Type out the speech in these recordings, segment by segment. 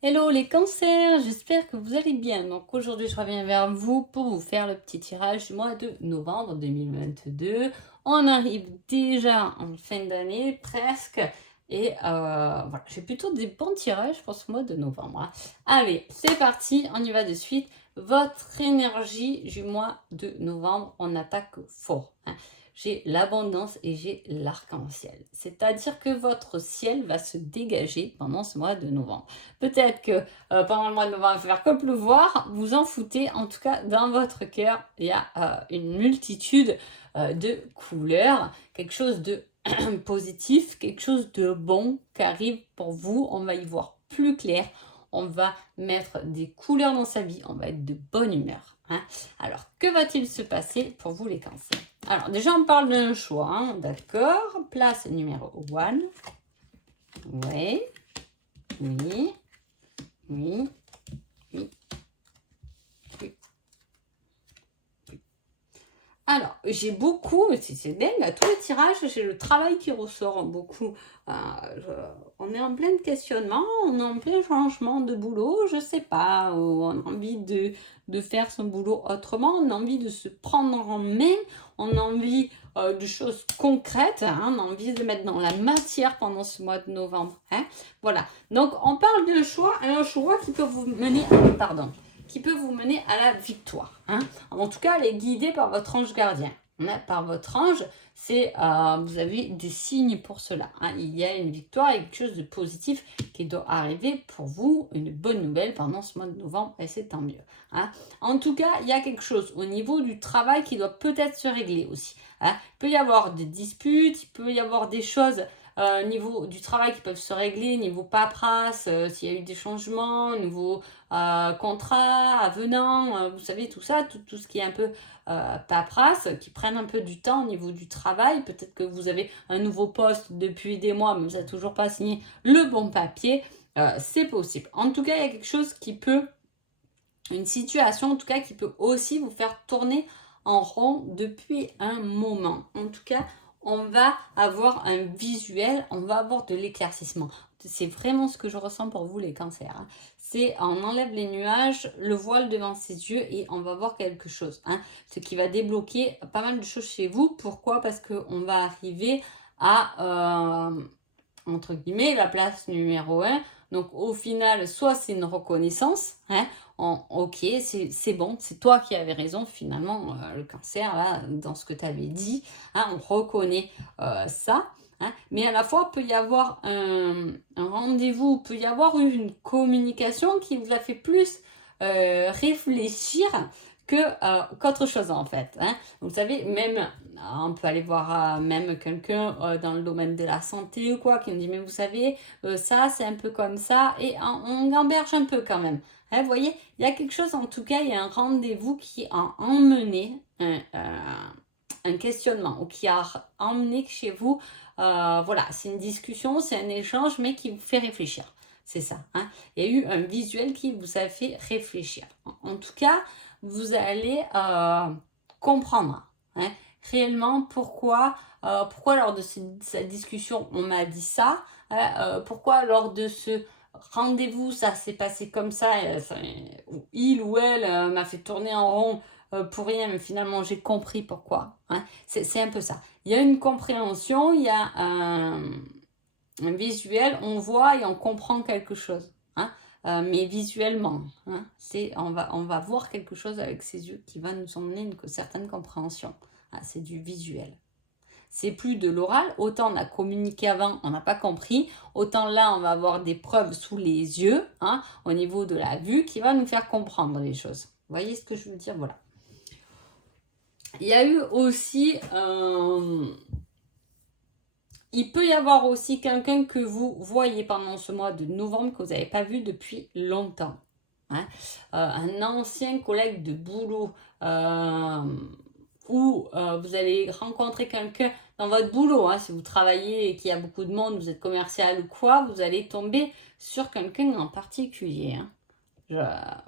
Hello les cancers, j'espère que vous allez bien. Donc aujourd'hui je reviens vers vous pour vous faire le petit tirage du mois de novembre 2022. On arrive déjà en fin d'année presque et voilà, j'ai plutôt des bons tirages pour ce mois de novembre, hein. Allez, c'est parti, on y va de suite. Votre énergie du mois de novembre, on attaque fort, hein. J'ai l'abondance et j'ai l'arc-en-ciel. C'est-à-dire que votre ciel va se dégager pendant ce mois de novembre. Peut-être que pendant le mois de novembre, il va faire que pleuvoir, vous en foutez. En tout cas, dans votre cœur, il y a une multitude de couleurs, quelque chose de positif, quelque chose de bon qui arrive pour vous. On va y voir plus clair. On va mettre des couleurs dans sa vie. On va être de bonne humeur, hein. Alors, que va-t-il se passer pour vous les cancers? Alors, déjà, on parle d'un choix, hein, d'accord. Place numéro 1. Oui, oui. Oui, oui, oui, oui. Alors, j'ai beaucoup, c'est dingue, à tous les tirages, j'ai le travail qui ressort beaucoup. Euh, on est en plein questionnement, on est en plein changement de boulot, je sais pas, on a envie de faire son boulot autrement, on a envie de se prendre en main, on a envie de choses concrètes, hein, on a envie de mettre dans la matière pendant ce mois de novembre, hein. Voilà, donc on parle d'un choix, un choix qui peut vous mener, pardon, qui peut vous mener à la victoire, hein. En tout cas, elle est guidée par votre ange gardien, hein. Par votre ange, vous avez des signes pour cela, hein. Il y a une victoire et quelque chose de positif qui doit arriver pour vous, une bonne nouvelle pendant ce mois de novembre, et c'est tant mieux, hein. En tout cas, il y a quelque chose au niveau du travail qui doit peut-être se régler aussi, hein. Il peut y avoir des disputes, il peut y avoir des choses au niveau du travail qui peuvent se régler, niveau paperasse, s'il y a eu des changements, niveau contrat, avenant, vous savez, tout ça, tout ce qui est un peu paperasse, qui prennent un peu du temps au niveau du travail. Peut-être que vous avez un nouveau poste depuis des mois, mais vous n'avez toujours pas signé le bon papier. C'est possible. En tout cas, il y a quelque chose qui peut, une situation en tout cas, qui peut aussi vous faire tourner en rond depuis un moment. En tout cas, on va avoir un visuel, on va avoir de l'éclaircissement. C'est vraiment ce que je ressens pour vous les cancers, hein. C'est on enlève les nuages, le voile devant ses yeux et on va voir quelque chose, hein. Ce qui va débloquer pas mal de choses chez vous. Pourquoi? Parce qu'on va arriver à, entre guillemets, la place numéro 1. Donc au final, soit c'est une reconnaissance, hein, ok, c'est bon, c'est toi qui avais raison finalement, le cancer, là, dans ce que tu avais dit, hein, on reconnaît ça, hein, mais à la fois, il peut y avoir un rendez-vous, il peut y avoir eu une communication qui vous a fait plus réfléchir qu'autre chose en fait, hein. Vous savez, même on peut aller voir même quelqu'un dans le domaine de la santé ou quoi qui me dit mais vous savez ça c'est un peu comme ça et on gamberge un peu quand même, hein, vous voyez, il y a quelque chose en tout cas, il y a un rendez-vous qui a emmené un questionnement ou qui a emmené chez vous, voilà, c'est une discussion, c'est un échange mais qui vous fait réfléchir, c'est ça, hein. Il y a eu un visuel qui vous a fait réfléchir, en tout cas vous allez comprendre, hein, réellement pourquoi lors de cette discussion on m'a dit ça, hein, pourquoi lors de ce rendez-vous ça s'est passé comme ça, il ou elle m'a fait tourner en rond pour rien, mais finalement j'ai compris pourquoi, hein. C'est un peu ça, il y a une compréhension, il y a un visuel, on voit et on comprend quelque chose, hein, mais visuellement, hein, on va voir quelque chose avec ses yeux qui va nous emmener une certaine compréhension, hein, c'est du visuel. C'est plus de l'oral, autant on a communiqué avant, on n'a pas compris, autant là on va avoir des preuves sous les yeux, hein, au niveau de la vue, qui va nous faire comprendre les choses. Vous voyez ce que je veux dire? Voilà. Il y a eu aussi il peut y avoir aussi quelqu'un que vous voyez pendant ce mois de novembre que vous n'avez pas vu depuis longtemps, hein. Un ancien collègue de boulot ou vous allez rencontrer quelqu'un dans votre boulot, hein, si vous travaillez et qu'il y a beaucoup de monde, vous êtes commercial ou quoi, vous allez tomber sur quelqu'un en particulier, hein.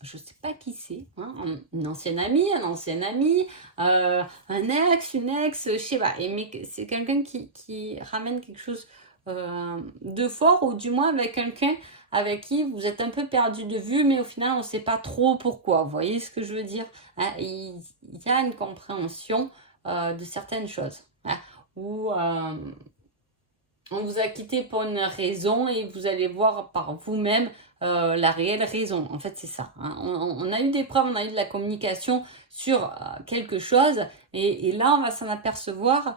Je sais pas qui c'est, hein, une ancienne amie, un ancien ami, un ex, une ex, je sais pas. Mais c'est quelqu'un qui ramène quelque chose de fort, ou du moins avec quelqu'un avec qui vous êtes un peu perdu de vue, mais au final on ne sait pas trop pourquoi. Vous voyez ce que je veux dire, hein? Il y a une compréhension de certaines choses, hein, où on vous a quitté pour une raison et vous allez voir par vous-même la réelle raison. En fait, c'est ça, hein. On a eu des preuves, on a eu de la communication sur quelque chose, et là, on va s'en apercevoir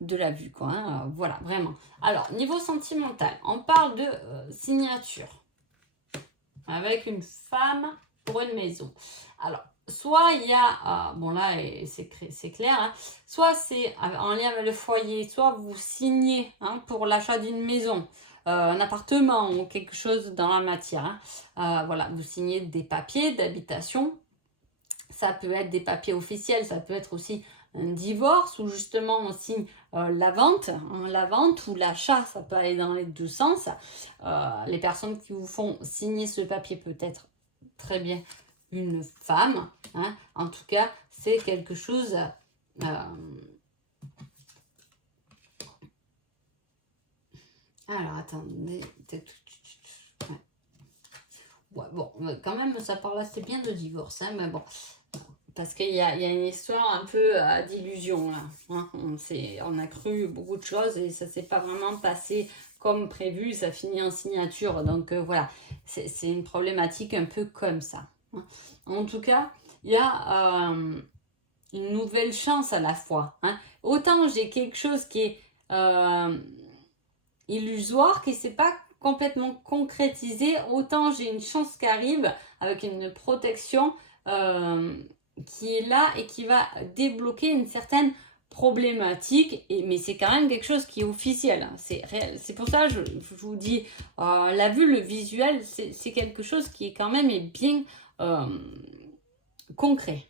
de la vue, quoi, hein. Voilà, vraiment. Alors, niveau sentimental, on parle de signature avec une femme pour une maison. Alors, soit il y a, bon là c'est clair, hein, soit c'est en lien avec le foyer, soit vous signez, hein, pour l'achat d'une maison, un appartement ou quelque chose dans la matière, hein. Voilà, vous signez des papiers d'habitation. Ça peut être des papiers officiels, ça peut être aussi un divorce, où justement on signe la vente, hein, la vente ou l'achat, ça peut aller dans les deux sens. Les personnes qui vous font signer ce papier peut être très bien une femme, hein. En tout cas, c'est quelque chose alors, attendez. Ouais, bon, quand même, ça parlait assez bien de divorce, hein, mais bon. Parce qu'il y a une histoire un peu d'illusion, là, hein. On a cru beaucoup de choses et ça s'est pas vraiment passé comme prévu. Ça finit en signature. Donc, voilà, c'est une problématique un peu comme ça, hein. En tout cas, il y a une nouvelle chance à la fois, hein. Autant j'ai quelque chose qui est illusoire, qui ne s'est pas complètement concrétisé, autant j'ai une chance qui arrive avec une protection qui est là et qui va débloquer une certaine problématique, mais c'est quand même quelque chose qui est officiel, hein. C'est réel. C'est pour ça que je vous dis, la vue, le visuel, c'est quelque chose qui est quand même bien concret.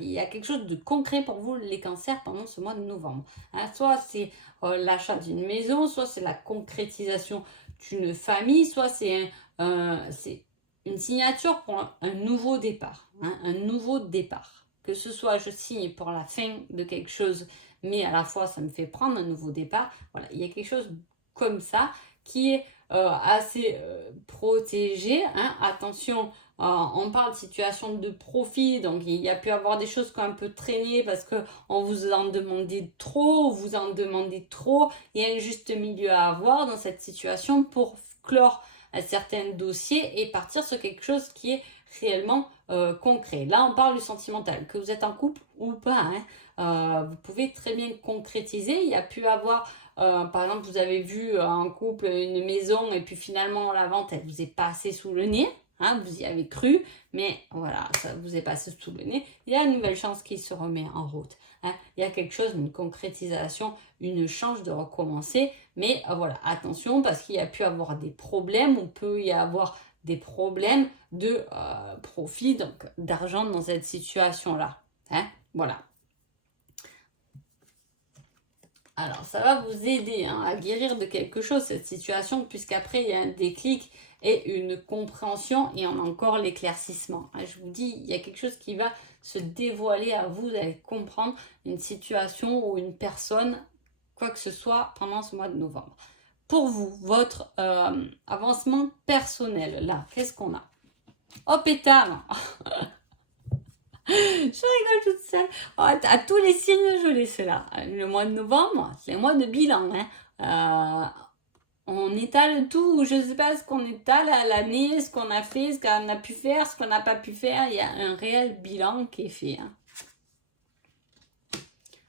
Il y a quelque chose de concret pour vous, les cancers, pendant ce mois de novembre, hein. Soit c'est l'achat d'une maison, soit c'est la concrétisation d'une famille, soit c'est une signature pour un nouveau départ, hein, un nouveau départ. Que ce soit je signe pour la fin de quelque chose, mais à la fois ça me fait prendre un nouveau départ. Voilà, il y a quelque chose comme ça qui est assez protégé, hein. Attention, on parle de situation de profit, donc il y a pu avoir des choses qui ont un peu traîné parce qu'on vous en demandait trop, vous en demandez trop. Il y a un juste milieu à avoir dans cette situation pour clore certains dossiers et partir sur quelque chose qui est réellement concret. Là, on parle du sentimental. Que vous êtes en couple ou pas, hein, vous pouvez très bien concrétiser. Il y a pu avoir, par exemple, vous avez vu en couple une maison et puis finalement la vente, elle vous est passée sous le nez. Hein, vous y avez cru, mais voilà, ça vous est passé sous le nez. Il y a une nouvelle chance qui se remet en route, hein. Il y a quelque chose, une concrétisation, une chance de recommencer. Mais voilà, attention, parce qu'il y a pu avoir des problèmes, on peut y avoir des problèmes de profit, donc d'argent dans cette situation-là, hein. Voilà. Alors, ça va vous aider, hein, à guérir de quelque chose, cette situation, puisqu'après, il y a un déclic et une compréhension, et on a encore l'éclaircissement. Je vous dis, il y a quelque chose qui va se dévoiler à vous, vous allez comprendre une situation ou une personne, quoi que ce soit, pendant ce mois de novembre. Pour vous, votre avancement personnel, là, qu'est-ce qu'on a? Oh, pétard. Je rigole toute seule. Oh, à tous les signes, je l'ai cela. Le mois de novembre, c'est le mois de bilan, hein. On étale tout, je ne sais pas ce qu'on étale à l'année, ce qu'on a fait, ce qu'on a pu faire, ce qu'on n'a pas pu faire. Il y a un réel bilan qui est fait, hein.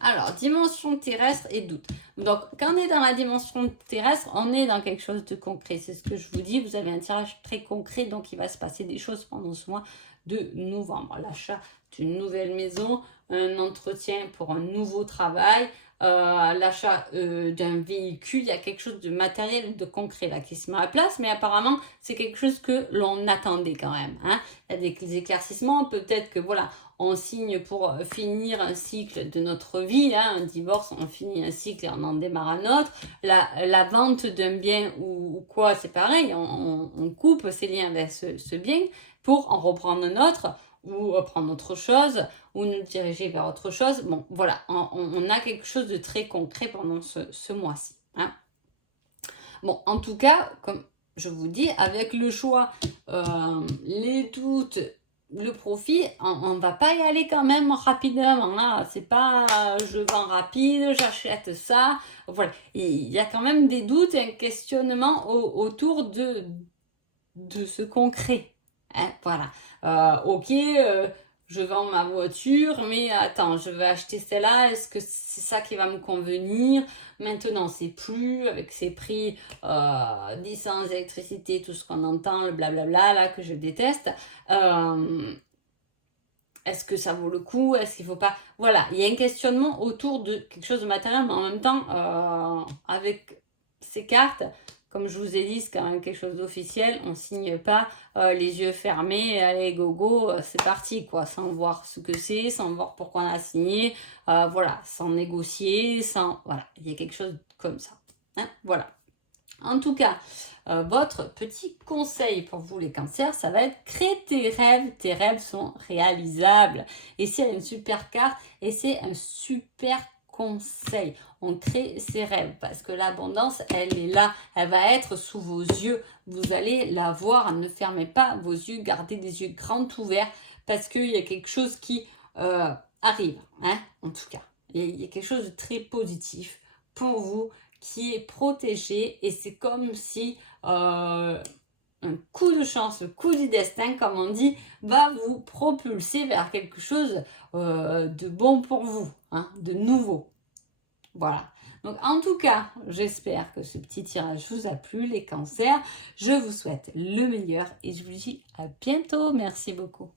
Alors, dimension terrestre et doute. Donc, quand on est dans la dimension terrestre, on est dans quelque chose de concret. C'est ce que je vous dis, vous avez un tirage très concret, donc il va se passer des choses pendant ce mois de novembre. L'achat d'une nouvelle maison, un entretien pour un nouveau travail, l'achat d'un véhicule. Il y a quelque chose de matériel, de concret là qui se met à place, mais apparemment, c'est quelque chose que l'on attendait quand même, hein. Il y a des éclaircissements, peut-être que voilà, on signe pour finir un cycle de notre vie, hein, un divorce, on finit un cycle et on en démarre un autre. La vente d'un bien ou quoi, c'est pareil, on coupe ses liens avec ce bien pour en reprendre un autre ou prendre autre chose ou nous diriger vers autre chose. Bon, voilà, on a quelque chose de très concret pendant ce mois-ci. Hein. Bon, en tout cas, comme je vous dis, avec le choix, les doutes, le profit, on ne va pas y aller quand même rapidement. Hein. C'est pas je vends rapide, j'achète ça. Voilà. Il y a quand même des doutes et un questionnement autour de ce concret. Hein, voilà. Ok, je vends ma voiture, mais attends, je vais acheter celle-là. Est-ce que c'est ça qui va me convenir? Maintenant, c'est plus avec ces prix d'essence, électricité, tout ce qu'on entend, le blablabla là que je déteste. Est-ce que ça vaut le coup? Est-ce qu'il faut pas? Voilà, il y a un questionnement autour de quelque chose de matériel, mais en même temps, avec ces cartes, comme je vous ai dit, c'est quand même quelque chose d'officiel. On signe pas les yeux fermés, allez go go, c'est parti quoi, sans voir ce que c'est, sans voir pourquoi on a signé, voilà, sans négocier, sans voilà, il y a quelque chose comme ça. Hein, voilà. En tout cas, votre petit conseil pour vous les cancers, ça va être créer tes rêves. Tes rêves sont réalisables. Et c'est une super carte et c'est un super conseil. On crée ses rêves parce que l'abondance, elle est là. Elle va être sous vos yeux. Vous allez la voir. Ne fermez pas vos yeux. Gardez les yeux grands ouverts parce qu'il y a quelque chose qui arrive. Hein, en tout cas, il y a quelque chose de très positif pour vous qui est protégé et c'est comme si un coup de chance, le coup du destin, comme on dit, va vous propulser vers quelque chose de bon pour vous, hein, de nouveau. Voilà. Donc en tout cas, j'espère que ce petit tirage vous a plu, les cancers. Je vous souhaite le meilleur et je vous dis à bientôt. Merci beaucoup.